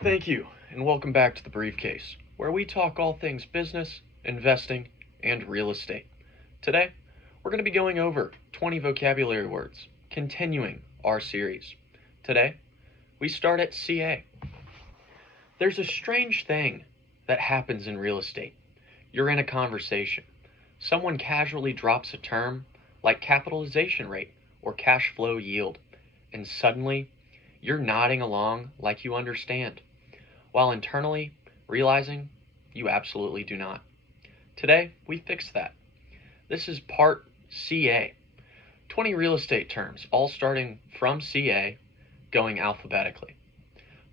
Thank you, and welcome back to the Briefcase, where we talk all things business, investing, and real estate. Today, we're going to be going over 20 vocabulary words, continuing our series. Today, we start at CA. There's a strange thing that happens in real estate. You're in a conversation. Someone casually drops a term like capitalization rate or cash flow yield, and suddenly you're nodding along like you understand, while internally realizing you absolutely do not. Today, we fix that. This is part CA. 20 real estate terms, all starting from CA, going alphabetically.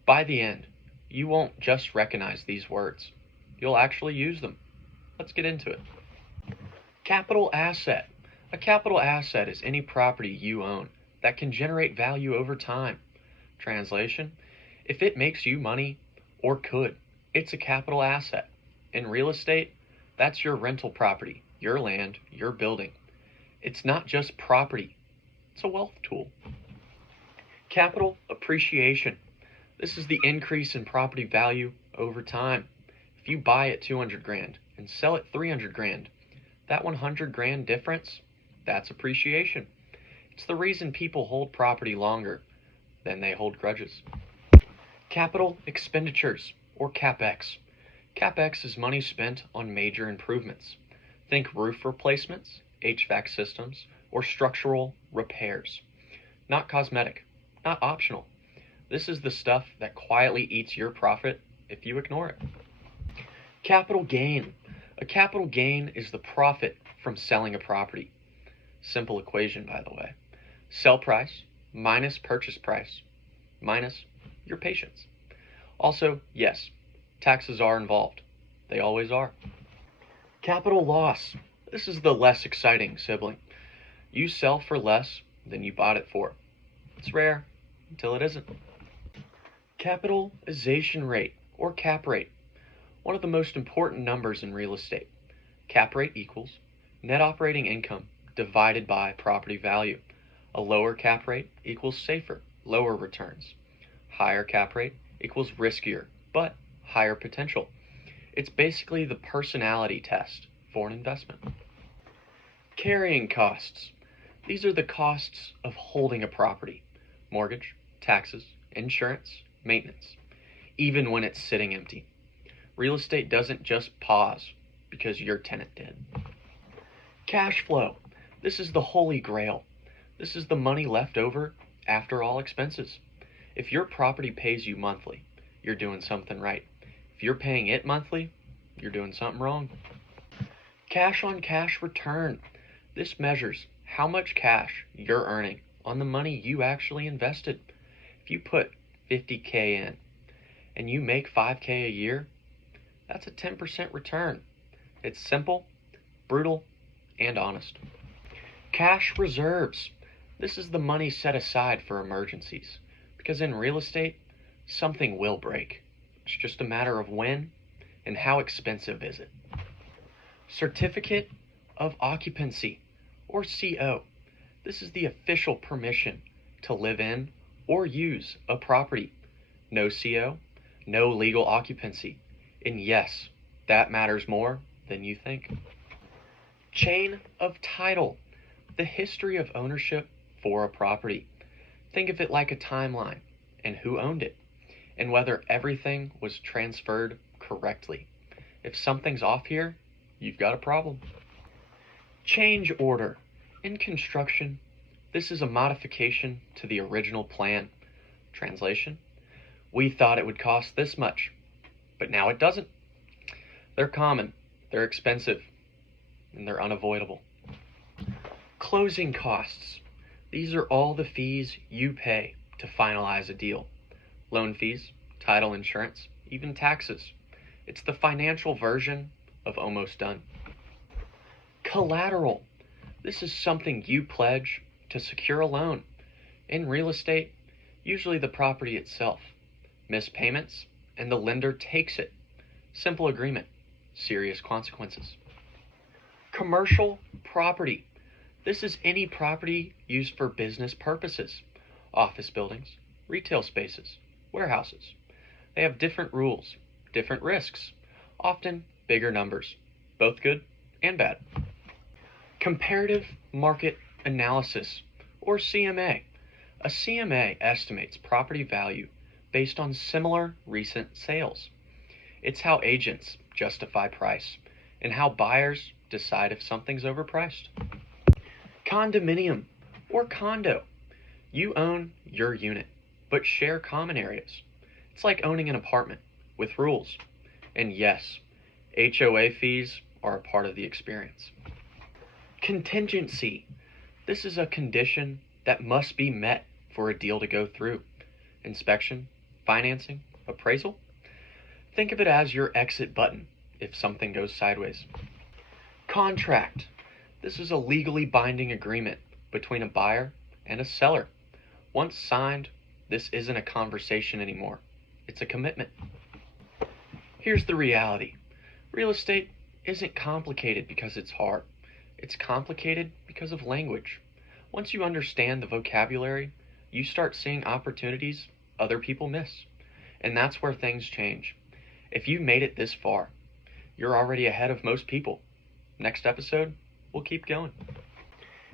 By the end, you won't just recognize these words. You'll actually use them. Let's get into it. Capital asset. A capital asset is any property you own that can generate value over time. Translation: if it makes you money, or could, it's a capital asset. In real estate, that's your rental property, your land, your building. It's not just property, it's a wealth tool. Capital appreciation. This is the increase in property value over time. If you buy at 200 grand and sell at 300 grand, that 100 grand difference, that's appreciation. It's the reason people hold property longer than they hold grudges. Capital expenditures, or CapEx. CapEx is money spent on major improvements. Think roof replacements, HVAC systems, or structural repairs. Not cosmetic, not optional. This is the stuff that quietly eats your profit if you ignore it. Capital gain. A capital gain is the profit from selling a property. Simple equation, by the way. Sell price minus purchase price minus your patience. Also, yes, taxes are involved. They always are. Capital loss. This is the less exciting sibling. You sell for less than you bought it for. It's rare until it isn't. Capitalization rate, or cap rate. One of the most important numbers in real estate. Cap rate equals net operating income divided by property value. A lower cap rate equals safer, lower returns. Higher cap rate equals riskier, but higher potential. It's basically the personality test for an investment. Carrying costs. These are the costs of holding a property. Mortgage, taxes, insurance, maintenance, even when it's sitting empty. Real estate doesn't just pause because your tenant did. Cash flow. This is the holy grail. This is the money left over after all expenses. If your property pays you monthly, you're doing something right. If you're paying it monthly, you're doing something wrong. Cash on cash return. This measures how much cash you're earning on the money you actually invested. If you put 50K in and you make 5K a year, that's a 10% return. It's simple, brutal, and honest. Cash reserves. This is the money set aside for emergencies, because in real estate, something will break. It's just a matter of when and how expensive is it. Certificate of Occupancy, or CO. This is the official permission to live in or use a property. No CO, no legal occupancy. And yes, that matters more than you think. Chain of title. The history of ownership for a property. Think of it like a timeline, and who owned it, and whether everything was transferred correctly. If something's off here, you've got a problem. Change order. In construction, this is a modification to the original plan. Translation: we thought it would cost this much, but now it doesn't. They're common, they're expensive, and they're unavoidable. Closing costs. These are all the fees you pay to finalize a deal. Loan fees, title insurance, even taxes. It's the financial version of almost done. Collateral. This is something you pledge to secure a loan. In real estate, usually the property itself. Miss payments, and the lender takes it. Simple agreement, serious consequences. Commercial property. This is any property used for business purposes. Office buildings, retail spaces, warehouses. They have different rules, different risks, often bigger numbers, both good and bad. Comparative Market Analysis, or CMA. A CMA estimates property value based on similar recent sales. It's how agents justify price and how buyers decide if something's overpriced. Condominium, or condo. You own your unit, but share common areas. It's like owning an apartment with rules. And yes, HOA fees are a part of the experience. Contingency. This is a condition that must be met for a deal to go through. Inspection, financing, appraisal. Think of it as your exit button if something goes sideways. Contract. This is a legally binding agreement between a buyer and a seller. Once signed, this isn't a conversation anymore. It's a commitment. Here's the reality. Real estate isn't complicated because it's hard. It's complicated because of language. Once you understand the vocabulary, you start seeing opportunities other people miss. And that's where things change. If you made it this far, you're already ahead of most people. Next episode, we'll keep going.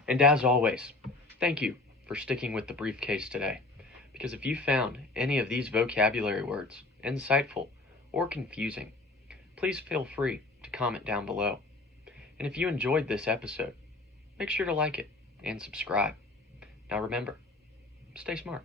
And as always, thank you for sticking with the briefcase today. Because if you found any of these vocabulary words insightful or confusing, please feel free to comment down below. And if you enjoyed this episode, make sure to like it and subscribe. Now remember, stay smart.